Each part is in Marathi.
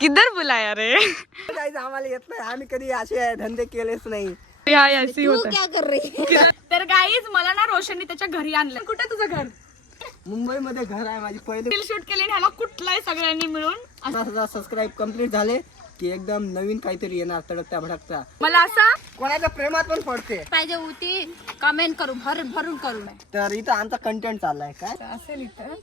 किधर बुलाया रे? आम्हाला येत नाही, आम्ही कधी असे धंदे केलेच नाही. ऐसी होता क्या कर रही? तर गाईज मला ना रोशनने त्याच्या घरी आणलं. कुठे तुझं घर? मुंबईमध्ये घर आहे माझी. पहिले रील शूट केली ह्याला कुठलाय सगळ्यांनी मिळून. 50,000 सबस्क्राईब कम्प्लीट झाले की एकदम नवीन काहीतरी येणार, तडकता भडकता. मला असा कोणाच्या प्रेमात पण पडते. पाहिजे होती कमेंट करू, भरून करू. तर इथं आमचा कंटेंट चाललाय काय असेल इथं,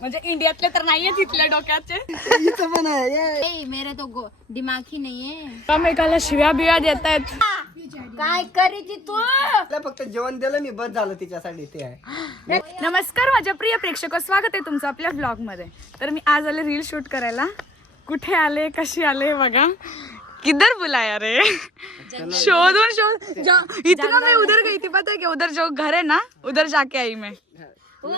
म्हणजे इंडियातले तर नाहीये तिथल्या डोक्याचे. इथं पण आहे. ए, मेरे तो दिमाग ही नाही आहे. एकमेकाला शिव्या बिव्या देत आहेत. काय करायची तू? तिला फक्त जेवण दिलं मी, बस झालं तिच्यासाठी. ते आहे. नमस्कार माझ्या प्रिय प्रेक्षक, स्वागत आहे तुमचं आपल्या ब्लॉग मध्ये. तर मी आज आले रील शूट करायला. कुठे आले, कशी आले बघा. किधर बुलाया रे? शोध इतना मैं उधर गई थी, पता है कि उधर जो घर है ना, उधर जाके आई मैं. वो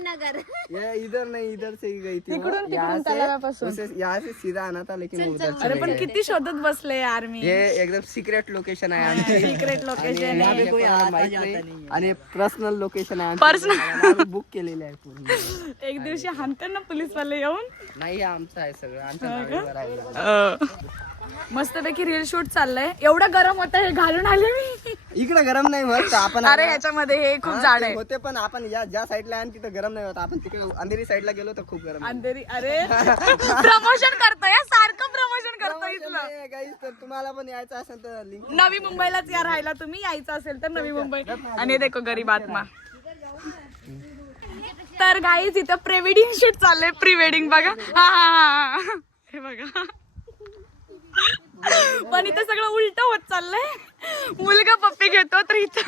नगर. ये इधर नहीं, इधर से ही गई थी. तिकडून यहाँ तलावापासून. से यहाँ से सीधा आना था, लेकिन वो उधर अरे से पण गई. किती शोधत बसले यार मी. हे एकदम सिक्रेट लोकेशन आहे आमची. सिक्रेट लोकेशन आणि आहे. कोणाला माहित नाही. आणि पर्सनल लोकेशन आहे Personal. बुक केलेले आहे पूर्ण. एक दिवशी हाणते ना पोलीस वाले येऊन. नाही, आमचं आहे सगळं, आमच्या नावावर आहे. मस्तपैकी रील शूट चाललंय. एवढं गरम होतं, हे घालून आले मी. इकडे गरम नाही होत. आपण अरे ह्याच्यामध्ये हे खूप जाड आहे. होते, पण आपण या ज्या साईडला आहे तिथं गरम नाही होत. आपण तिकडे अंधेरी साईडला गेलो तर खूप गरम. अंधेरी. अरे प्रमोशन करतोय, सारखं प्रमोशन करतोय इथलं. गाईस, तर तुम्हाला पण यायचं असेल तर लिंक. नवी मुंबईलाच या राहायला तुम्ही, यायचं असेल तर नवी मुंबई. आणि देखो गरीब आत्मा. तर गाईज इथं प्री वेडिंग शूट चाललंय. प्री वेडिंग बघा. हा हे बघा. पण इथं सगळं उलट होत चाललंय. मुलगा पप्पी घेतो तर इथं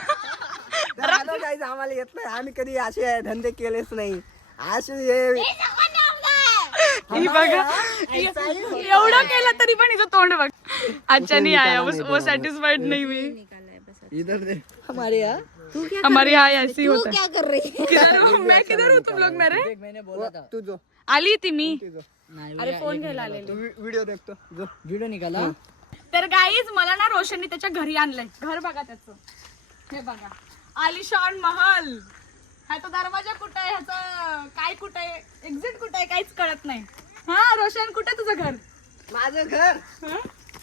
गाईस आम्हाला येत नाही, आम्ही कधी असे धंदे केलेच नाही. असे हे ही बघा, एवढं केलं तरी पण हिचं तोंड बघ. अच्छा नहीं आया वो सैटिस्फाइड नहीं हुई. इधर दे. हमारे यहाँ हमारी यहाँ ऐसी तू होता क्या कर रही है? है. मैं किधर हूँ तुम लोग मेरे? तू जो आली ती मी. तू जो अरे फोन घ्यायला आलेली. व्हिडिओ देखतो जो. व्हिडिओ निघाला. तर गाईज मला ना रोशनने त्याच्या घरी आणलंय. घर बघा त्याचं, हे बघा. आलिशान महल. ह्याचा दरवाजा कुठे आहे, ह्याचं काय कुठे आहे, एक्झिट कुठे आहे, काहीच कळत नाही. हा रोशन, कुठे तुझं घर? माझं घर.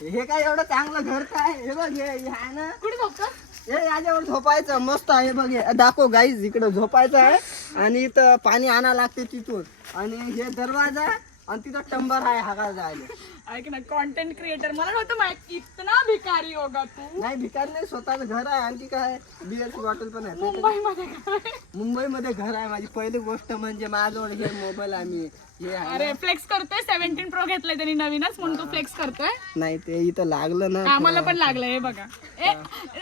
हे काय एवढं चांगलं घर काय? हे बघ, हे आहे ना, कुठे झोपतो? हे याच्यावर झोपायचं मस्त आहे. बघ, हे दाखव गाईज, इकडं झोपायचं आहे. आणि इथं पाणी आणा लागते तिथून. आणि हे दरवाजा आणि तिथं टंबर आहे हागायला जायला. ऐक ना, कॉन्टेंट क्रिएटर. मला नव्हतं माहिती इतना भिकारी होगा तू. नाही, भिकार नाही, स्वतःच घर आहे. आणखी काय, बिअरची बॉटल पण आहे. मुंबईमध्ये घर आहे. मुंबईमध्ये घर आहे. माझी पहिली गोष्ट म्हणजे माझ्याजवळ हे मोबाईल आम्ही हे आहे. अरे फ्लेक्स करतोय. 17 प्रो घेतलाय त्यांनी नवीनच, म्हणून तो फ्लेक्स करतोय. नाही, ते इथं लागलं ना. आम्हाला पण लागलंय, हे बघा.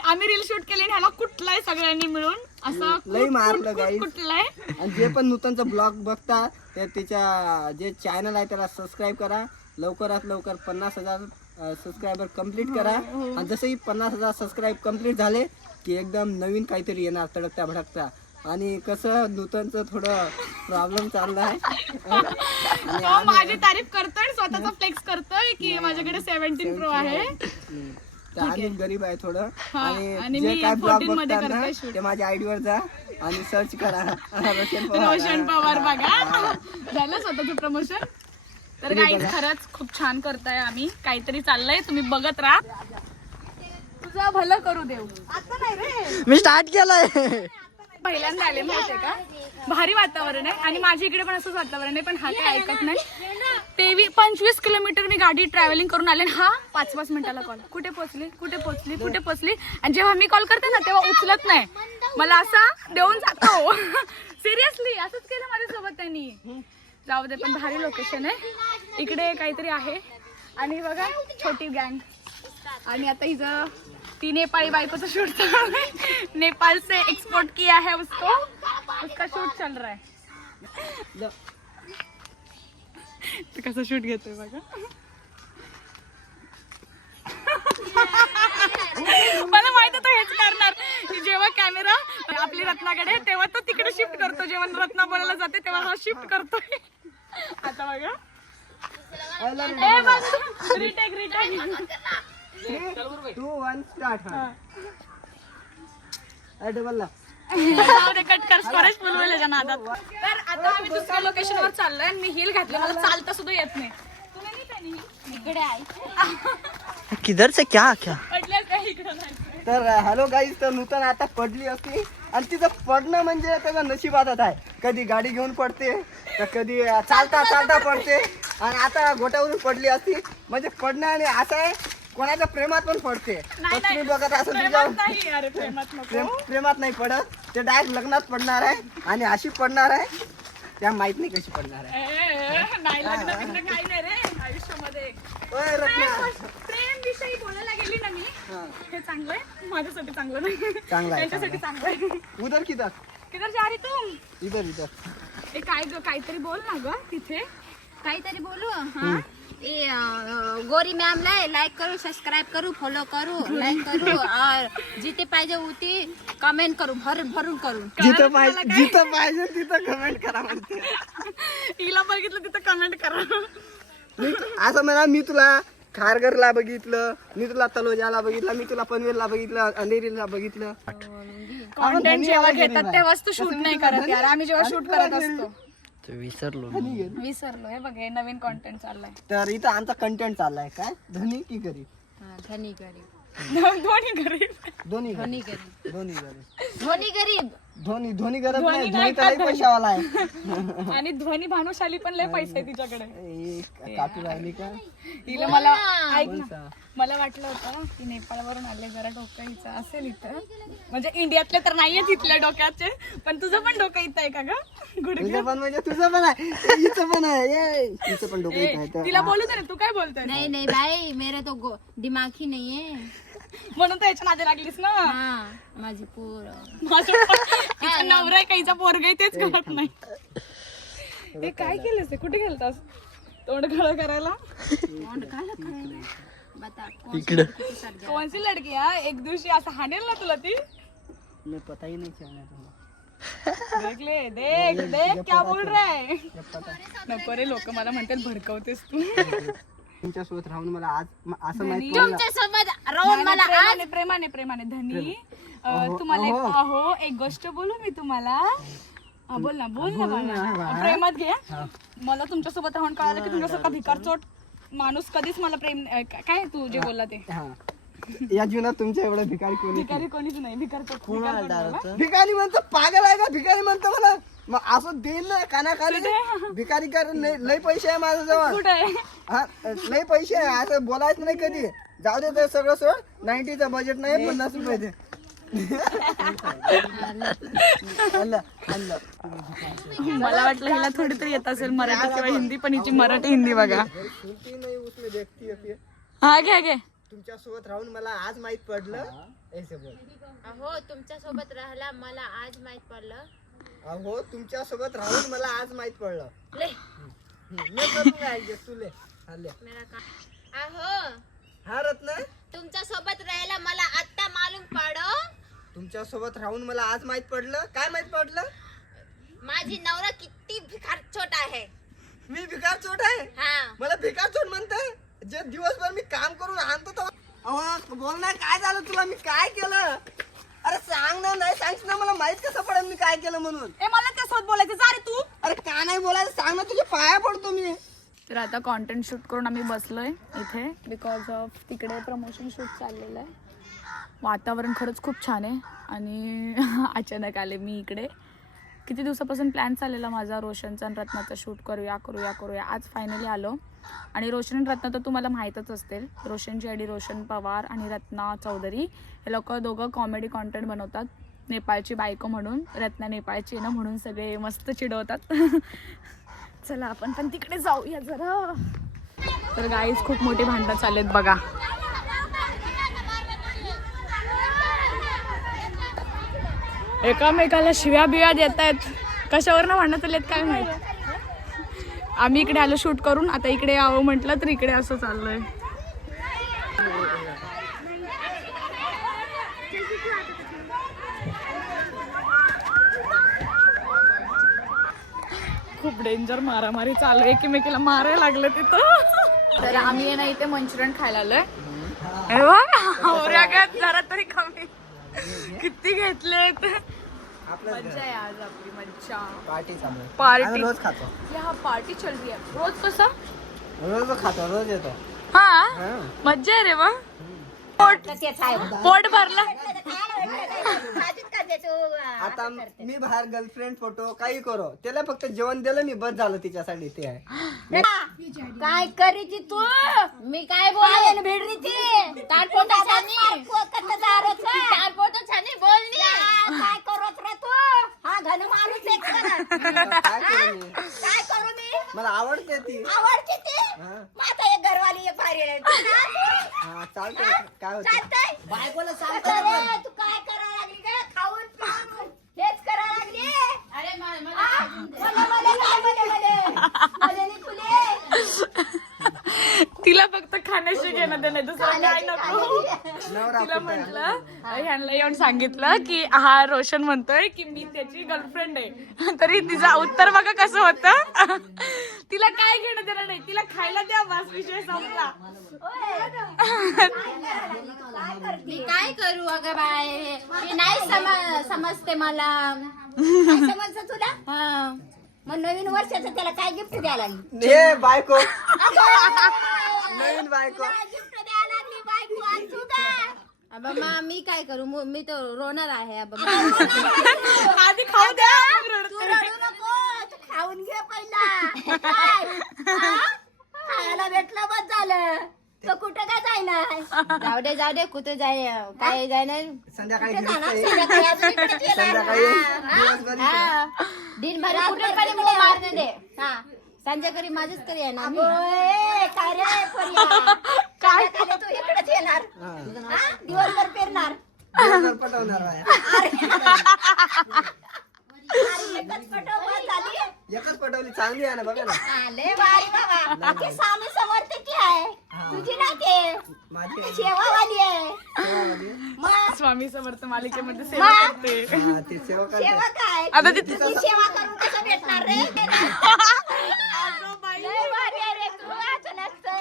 आम्ही रील शूट केली, ह्याला कुठलाय सगळ्यांनी मिळून असं लई मारलं गाईस. कुठलाय. आणि जे पण नूतनचा ब्लॉग बघता ते तिच्या जे चॅनल आहे त्याला सबस्क्राईब करा. लवकरात लवकर 50,000 सबस्क्रायबर कम्प्लीट करा. आणि जसंही 50,000 सबस्क्राईब कम्प्लीट झाले की एकदम नवीन काहीतरी येणार, तडकता भडकता. आणि कसं नूतनचं थोडं प्रॉब्लेम चालला आहे. तो माझी तारीफ करतोय, स्वतःचा फ्लेक्स करतोय की माझ्याकडे 17 प्रो आहे. तर आम्ही गरीब आहे थोडं. आणि आणि मी जे काय ब्लॉग 14 मध्ये बघता ना करते shoot. ते माझ्या आयडी वर जा आणि सर्च करा रोशन पवार बघा. झालं स्वतःचं प्रमोशन. तर काही खरंच खूप छान करताय. आम्ही काहीतरी चाललंय, तुम्ही बघत राहा. तुझं भलं करू देऊ. आता नाही रे, मी स्टार्ट केलंय. पहिल्यांदा आले माहितीये का. भारी वातावरण आहे. आणि माझ्या इकडे पण असंच वातावरण आहे, पण हा काय ऐकत नाही. 25 किलोमीटर मी गाडी ट्रॅव्हलिंग करून आले. हा 5 मिनिटाला कॉल. कुठे पोहोचली. आणि जेव्हा मी कॉल करते ना तेव्हा उचलत नाही. मला असा देऊन जातो. सिरियसली असंच केलं माझ्यासोबत त्यांनी. जाऊ दे, पण भारी लोकेशन आहे. इकडे काहीतरी आहे. आणि बघा छोटी गँग. आणि आता हिचं ती नेपाळी बायकोचं शूट चालू आहे. नेपाल से एक्सपोर्ट किया है उसका शूट चल रहा है. कसं शूट घेतोय बघा. मला माहित होतं हेच करणार. जेव्हा कॅमेरा आपली रत्नाकडे तेव्हा तो तिकडे शिफ्ट करतो. जेव्हा रत्ना बोलायला जाते तेव्हा हा शिफ्ट करतोय. आता बघा. Retake 3, 2, 1 start. कट कर, स्टोरेज फुल होईल याच्या नादात. तर आता आम्ही दुसऱ्या लोकेशनवर चाललोय. मी हिल घातले, मला चालता सुद्धा येत नाही. तुम्ही नाही इकडे आहे किधर से क्या क्या म्हटलं काय इकडं नाही. तर हॅलो गाईज, तर नूतन आता पडली असती आणि तिचं पडणं म्हणजे त्याच्या नशिबात आहे. कधी गाडी घेऊन पडते तर कधी चालता चालता पडते आणि आता गोट्यावरून पडली असती म्हणजे पडणं. आणि असं आहे कोणाच्या प्रेमात पण पडते. तर तुम्ही बघत असेल तुझ्या प्रेमात नाही अरे प्रेमात नको. प्रेमात नाही पडत, ते डायरेक्ट लग्नात पडणार आहे आणि अशी पडणार आहे त्या माहित नाही कशी पडणार आहे. नाही लग्न बिग्न काही नाही रे आयुष्यामध्ये. ओय रत्ना. प्रेम विषयी बोलायला गेली ना मी, हाँ. हे चांगलं आहे, माझ्यासाठी चांगलं नाही, चांगलं आहे, त्यांच्यासाठी चांगलं आहे. उधर किधर किधर जा रही तुम? इधर इधर. ए काय ग, काहीतरी बोल ना ग तिथे. काहीतरी बोलू हा ए गोरी मॅम लाईक करू, सबस्क्राईब करू, फॉलो करू, लाईक करू और जिथे पाहिजे उठी कमेंट करू, भरून करू. जिथं पाहिजे तिथं कमेंट करा म्हणते. हिला बघितलं तिथं कमेंट करा. असं म्हणा, मी तुला खारघरला बघितलं, मी तुला तलोजाला बघितलं, मी तुला पनवेलला बघितलं, अंधेरीला बघितलं. कॉन्टेंट जेव्हा घेतात तेव्हाच तू शूट नाही करत यार. आम्ही जेव्हा शूट करत असतो विसरलो. हे बघ हे नवीन कॉन्टेंट चाललाय. तर इथं आमचा कंटेंट चाललाय काय, धनी की गरीब? धनी गरीब, दोन्ही गरीब. दोन्ही धनी गरीब. गरीब, दोन्ही गरीब. धनी गरीब. धोनी गरज धोनी नाही, नाही धोनी तर लई पैशावाला आहे. आणि ध्वनी भानुशाली पण लय पैसे आहे तिच्याकडे. कापी राहिली का? हिला मला ऐक ना, कोणता? मला वाटलं होतं की नेपाळवरून आले, जरा डोकं हिचं असेल इथं, म्हणजे इंडियातले तर नाहीये तिथल्या डोक्याचे, पण तुझं पण डोकं इथं आहे का ग गुडघे? तुझं पण म्हणजे तुझं पण आहे, हिचं पण आहे, ये, हिचं पण डोकं इथं आहे. तर तिला बोलू दे ना, तू काय बोलतोय? नहीं नहीं भाई, मेरे तो दिमाग ही नहीं है. म्हणून तर याच्या नादी लागलीस ना. हाँ माझी पोर. माझं पण तिचा नवरा आहे का हिचा पोरगा आहे तेच कळत नाही. हे काय केलंस ते, कुठे गेलतास तोंड खळं करायला? बता इकडं. कोणसी लडकी हा, एक दिवशी असं हाणेल ना तुला ती. मी पता ही नाही चलना तुला. देख ले, देख देख क्या बोल रहा है. नको रे, लोक मला म्हणतात भडकवतेस तू. तुमच्या सोबत राहून मला आज असं माहित पडलं. तुमच्या सोबत राहून मला आज प्रेमाने प्रेमाने धनी तुम्हाला एक अहो एक गोष्ट बोलू मी तुम्हाला. हा, बोल ना मला. प्रेमात घे. मला तुमच्या सोबत राहून कळालं की तुमच्यासारखा भिकार चोट माणूस कधीच मला प्रेम काय तू जे बोलला ते. हा. या जीवनात तुमच्या एवढं भिकारी कोणी? भिकारी कोणीच नाही. भिकार चोट. भिकारी म्हणतो, पागल आहे का? भिकारी म्हणतो मला, मग असं देईल ना कानाखाली. भिकारी कर, लय पैसे आहे माझ्याजवळ. कुठे हा, लय पैसे आहे, असं बोलायचं नाही कधी. जाऊ दे, ते सगळं सोड. 90चं बजेट नाही, 50 रुपये दे. मला वाटलं हिला थोडी तरी येत असेल मराठी किंवा हिंदी, पण हिची मराठी हिंदी बघा. हा घे घे. तुमच्या सोबत राहून मला आज माहित पडलं. ऐसे बोल. अहो तुमच्या सोबत राहिला मला आज माहित पडलं. अहो तुमच्या सोबत राहून मला आज माहित पडलं. ले मैं करूंगा adjust, तू ले. हा, ले. मेरा काम. अहो हा रत्ना, तुमच्या सोबत राहायला मला आता मालूम पडो. तुमच्या सोबत राहून मला आज माहित पडलं. काय माहित पडलं? माझी नवरा किती भिकार छोटा आहे. मी भिकार चोट आहे? हा मला भिकार चोट म्हणते? जे दिवसभर मी काम करून आणतो तेव्हा. अहो बोल ना, काय झालं तुला? मी काय केलं? अरे सांग ना. नाही सांगशील ना, मला माहित कसं पडेल मी काय केलं म्हणून. ए मला त्यासोबत बोलायचं, जा रे तू. अरे का नाही बोलायचं, सांग ना, तुझ्या पाया पडतो मी. तर आता कॉन्टेंट शूट करून आम्ही बसलोय इथे, बिकॉज ऑफ तिकडे प्रमोशन शूट चाललेलं आहे. वातावरण खरंच खूप छान आहे आणि अचानक आले मी इकडे. किती दिवसापासून प्लॅन चाललेला माझा रोशनचा आणि रत्नाचा शूट करूया. आज फायनली आलो. आणि रोशन आणि रत्ना तर तुम्हाला माहीतच असतील. रोशनची आयडी रोशन पवार आणि रत्ना चौधरी. हे लोक दोघं कॉमेडी कॉन्टेंट बनवतात. नेपाळची बायको म्हणून, रत्ना नेपाळची ना म्हणून सगळे मस्त चिडवतात. चला आपण पण तिकडे जाऊया जरा. तर गाईज खूप मोठी भांडणं चाललेत बघा. एकामेकाला शिव्या बिव्या देत आहेत. कशावरनं भांडणं चाललेत काय माहिती. आम्ही इकडे आलो शूट करून, आता इकडे यावं म्हटलं तर इकडे असं चाललंय. खूप डेंजर मारामारी चालू आहे, एकमेकीला मारायला लागलं तिथं. तर आम्ही आहे ना इथे मंचुरियन खायला आलोय. जरा तरी कमी किती घेतलेत. मज्जा आहे आज आपली, मज्जा. पार्टी चालू. पार्टी रोज खातो. हा पार्टी चल रही है. रोज कसा? रोज खातो, रोज येतो. हा मज्जा आहे रे मग. पोट भरलं. आता मी बाहेर गर्लफ्रेंड फोटो काही करो त्याला फक्त जेवण दिलं मी बस झालं तिच्यासाठी ते आहे. काय करीची तू मी काय बोल भेडरी ती तार पोटा छानी तार पोटा छानी बोलली काय करत रे तू हा घन माणूस एक काय करू मी काय करू मी मला आवडते ती. आवडते ती माझा एक घरवाली एक भारी हा चालतंय काय होतं बायकोला सांगतो तू काय करायला लागली का खाऊन पिऊन हेच करायला लागली. अरे तिला फक्त खाण्याशी घेणं ते नाही दुसरं काय नको. नवरा तिला म्हंटल ह्यांना येऊन सांगितलं की हा रोशन म्हणतोय की मी त्याची गर्लफ्रेंड आहे. तरी तिचं उत्तर बघा कसं होतं. तिला काय घेणं देणं नाही, तिला खायला द्या बस विषय संपला. मी काय करू अगं बाय मी नाही समजते मला काय समजतं तुला हा मग नवीन वर्षाचं त्याला काय गिफ्ट द्यायला लागली हे बायको नवीन बायको गिफ्ट द्यायला लागली बायको आणि तू काय अबा मी काय करू मी तर रोणार आहे आधी खाऊ द्या. तू रडू नको तू खाऊन घे पहिला काय? हा? खायला भेटलं बस झालं तो कुठं काय जायना जाऊ दे कुठं जाय काय जायणार संध्याकाळी संध्याकाळी अजून इकडेच येणार. संध्याकाळी हा, दिवसभर हा. दिनभर कुठे पण मला मारणे दे हा संध्याकाळी माझ्याच तरी येणार काय रे पोरिया? काय तू इकडेच येणार हा? दिवसभर फिरणार दिवसभर पटवणार आहे. अरे, एकच पटवून झाली एकच पटवली चांगली आहे ना बघा ना. आले बाई बाबा ती स्वामी समर्थकी आहे तुझी ना ते माझी ती सेवावाली आहे सेवावाली. मग स्वामी समर्थ मालिकेमध्ये सेवा करते. हा, ती सेवा करते. सेवा काय आता ती ती सेवा करून कसं भेटणार रे लय भारी आहे रे तू असं नसतं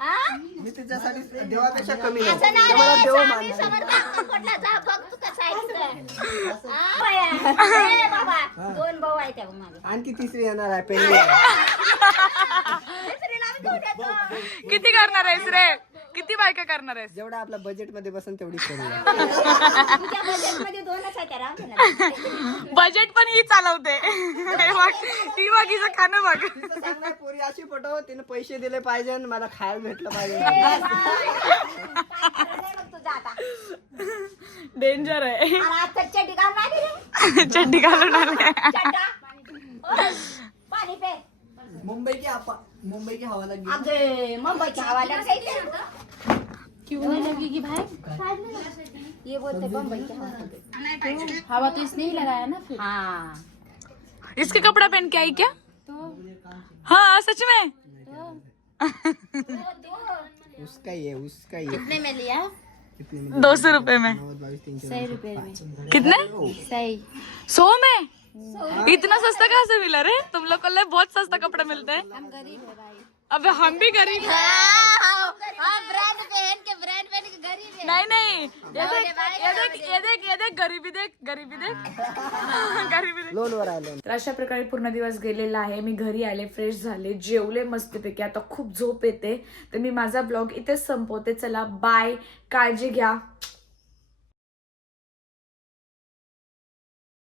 हा? मी तिच्यासाठी देवापेक्षा कमी नाही. असं नाही तर मला रे, देव स्वामी मानतो. समर्थ अक्कलकोटला जा बघ तू कसं आहे तिथं. हा, बाया. ए बाबा 2 भाऊ आहेत त्या माझे आणखी तिसरी येणार आहे पहिली तिसरीला मी घेऊन येतो. किती करणार आहेस रे? किती बायका करणार आहेस? जेवढं आपल्या बजेट मध्ये बसन तेवढी करूया. तुझ्या बजेटमध्ये 2च आहेत त्या, राहू दे ना. बजेट पण ही चालवते. हे बघ, ती बघ हिचं खाणं बघ. तिचं सांगणार पोरी अशी पटव तिने पैसे दिले पाहिजे आणि मला खायला भेटलं पाहिजे. ए बाई, काय खरं नाही बघ तुझं आता. डेंजर आहे. अरे आज चटच्या ठिकाण आली रे चड्डी घालून आले. चड्डा ओय, पाणी पे मुंबई की हवा लगी. अगे मुंबईच्या हवाला क्यों लगेगी भाई ये बोलते बम्बई की हवा तो इसने ही लगाया ना फिर हाँ इसके कपड़ा पहन के आई क्या? हाँ सच में. उसका ही है. कितने में लिया कितने में? 200 रुपए में. 22, 3, 100 रुपए में कितने? सही 100 में. इतना सस्ता कहाँ से मिला रे? तुम लोग को बहुत सस्ता कपड़ा मिलता है. हम गरीब है भाई अब हम भी गरीब हैं. ब्रांड पहन के गरीब है नहीं नहीं ये देख गरीबी देख गरीबी देख. लोन वर आलो. तर अशा प्रकारे पूर्ण दिवस गेलेला आहे. मी घरी आले, फ्रेश झाले, जेवले मस्तपैकी. आता खूप झोप येते, तर मी माझा ब्लॉग इथेच संपवते. चला बाय, काळजी घ्या.